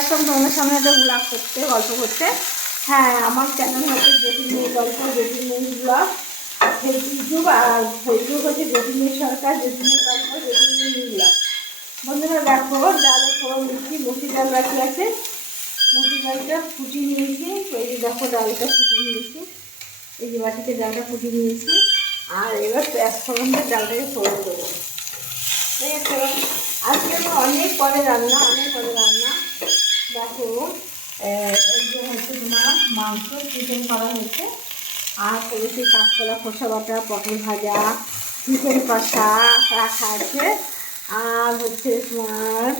আসলাম তোমাদের সামনে একটা ব্লগ করতে, গল্প করতে। হ্যাঁ, আমার চ্যানেল হচ্ছে জ্যোতির্ময়ী গল্প, জ্যোতির্ময়ী ব্লগ। ইউটিউব আর ফেসবুক হচ্ছে জ্যোতির্ময়ী সরকার, জ্যোতির্ময়ী গল্প, জ্যোতির্ময়ী ব্লগ। বন্ধুরা দেখো, ডালে ফোড়ন দিচ্ছি। মুসুর ডাল বাকি আছে, মুসুর ডালটা ফুটিয়ে নিয়েছি। এই যে দেখো, ডালটা ফুটিয়ে নিয়েছি। এই যে বাটিতে ডালটা ফুটিয়ে নিয়েছি। আর এবার পেঁয়াজ ফোড়ন দিয়ে ডালটাকে ফোড়ন দেবো। আজকে অনেক পরে রান্না, দেখো। এই যে হচ্ছে তোমার মাংস, চিকেন করা হয়েছে। আর করেছি কাঁচকলা, খোসা বাটা, পটল ভাজা, চিকেন কষা রাখা আছে। আর হচ্ছে তোমার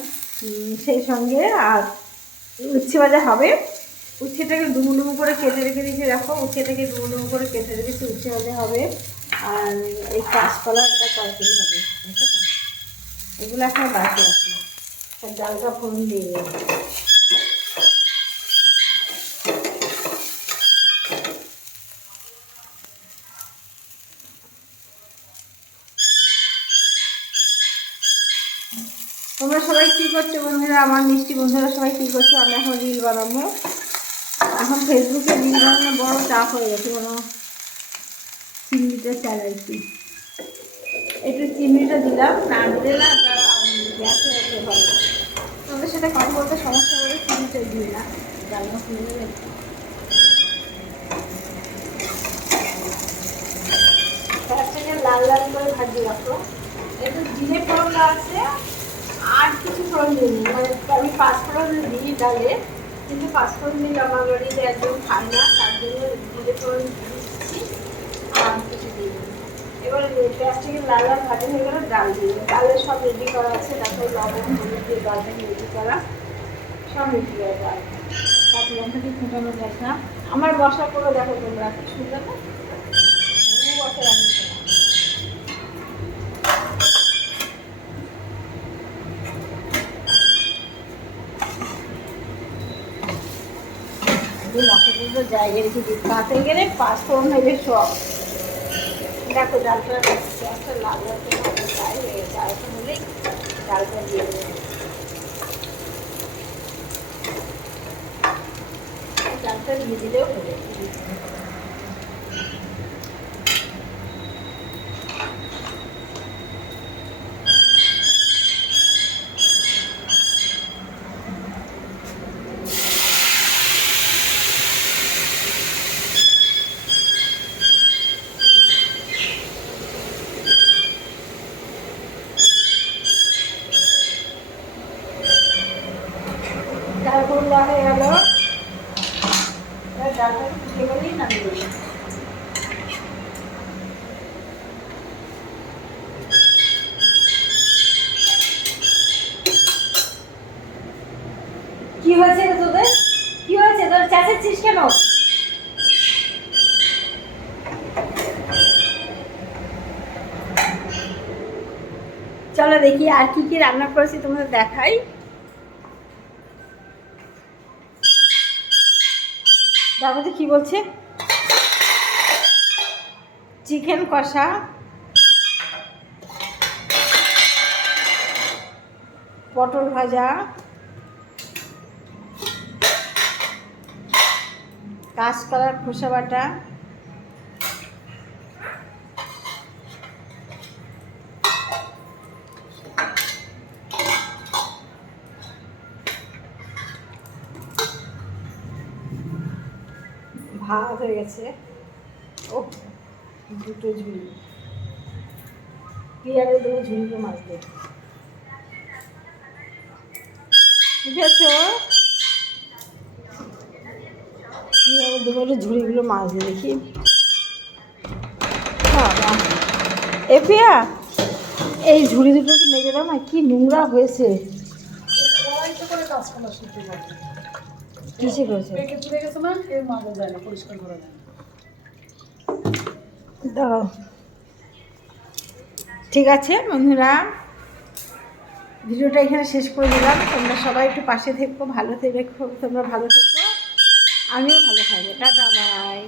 সেই সঙ্গে আর উচ্ছে ভাজা হবে। উচ্ছেটাকে ডুমো ডুমো করে কেটে রেখে দিয়েছি। দেখো, উচ্ছেটাকে ডুমো ডুমো করে কেটে রেখেছি, উচ্ছে ভাজা হবে। আর এই কাঁচকলা একটা তরকারি হবে, বুঝতে তো? এগুলো এখন বাকি আছে। ডালটা ফোড়ন দিয়ে দেবো। তোমরা সবাই কী করছো বন্ধুরা? আমার মিষ্টি বন্ধুরা সবাই কী করছো? আমি এখন রিল বানাবো। এখন ফেসবুকে রিল বানানো বড় চাপ হয়ে গেছে। কোনো চিংড়িটা চালাইছি, একটু চিংড়িটা দিলাম, না দিলে না গ্যাসে হতে হবে। তোমাদের সাথে কথা বলতে সমস্যা হলে চিংড়িটা দিই না, রান্না খুলে দেবে। গ্যাসটাকে লাল লাল করে ভাজিয়ে রাখো। একটু জিরে ফোড়ন আছে, আর কিছু ফোড়ন দিইনি। মানে আমি 5 ফোড়ন দিই ডালে, কিন্তু 5 ফোড়ন দিলে আমার বাড়িতে একদম খায় না, তার জন্য জিরে ফোড়ন দিচ্ছি। আর কিছু দিই। এবার পেঁয়াজটাকে লাল লাল ভাজা হয়ে গেলে ডাল দিয়ে দেবো। ডালের সব রেডি করা আছে, তারপর লবণ হলুদ দিয়ে ডালটাকে রেডি করা, সব রেডি করা ডাল। কাঁচা লঙ্কাটি ফুটানো যায় না। আমার বসা করে দেখো তোমরা, কি সুন্দর না? বসে রাখি মশাগুলো জায়গায় রেখে দিই। কাঁচে গেলে 5 ফোড়ন হয়ে সব। দেখো ডালটা একটা লাল লাল করে ফ্রাই হয়ে গেছে। আরেকটা হলেই ডালটা দিয়ে দেবো। ডালটা দিয়ে দিলেও হবে। ডালগুলো হয়ে গেল, ডালটা ফুটে গেলেই নামিয়ে দেবো। কি হয়েছে রে তোদের? কি হয়েছে তোর? চেঁচাচ্ছিস কেন? চলো দেখি আর কি কি রান্না করেছি তোমাদের দেখাই। দেখো তো কি বলছে। চিকেন কষা, পটল ভাজা, কাঁচকলার খোসা বাটা, ভাত হয়ে গেছে। ও, দুটো ঝুড়ি পিয়ারে দেবো, ঝুড়িকে মাছ দেবো, বুঝেছ? পিয়ারে দেবো, ঝুড়িগুলো মাছ দিয়ে দেখি। বাবা, এ পিয়া, এই ঝুড়ি দুটো একটু মেজে দাও না, কি নোংরা হয়েছে। কিসে করেছে? দাও, ঠিক আছে বন্ধুরা, ভিডিওটা এখানে শেষ করে দিলাম। তোমরা সবাই একটু পাশে থেকো, ভালো থেকো, তোমরা ভালো থেকো, আমিও ভালো থাকবো। Ta-ta, by.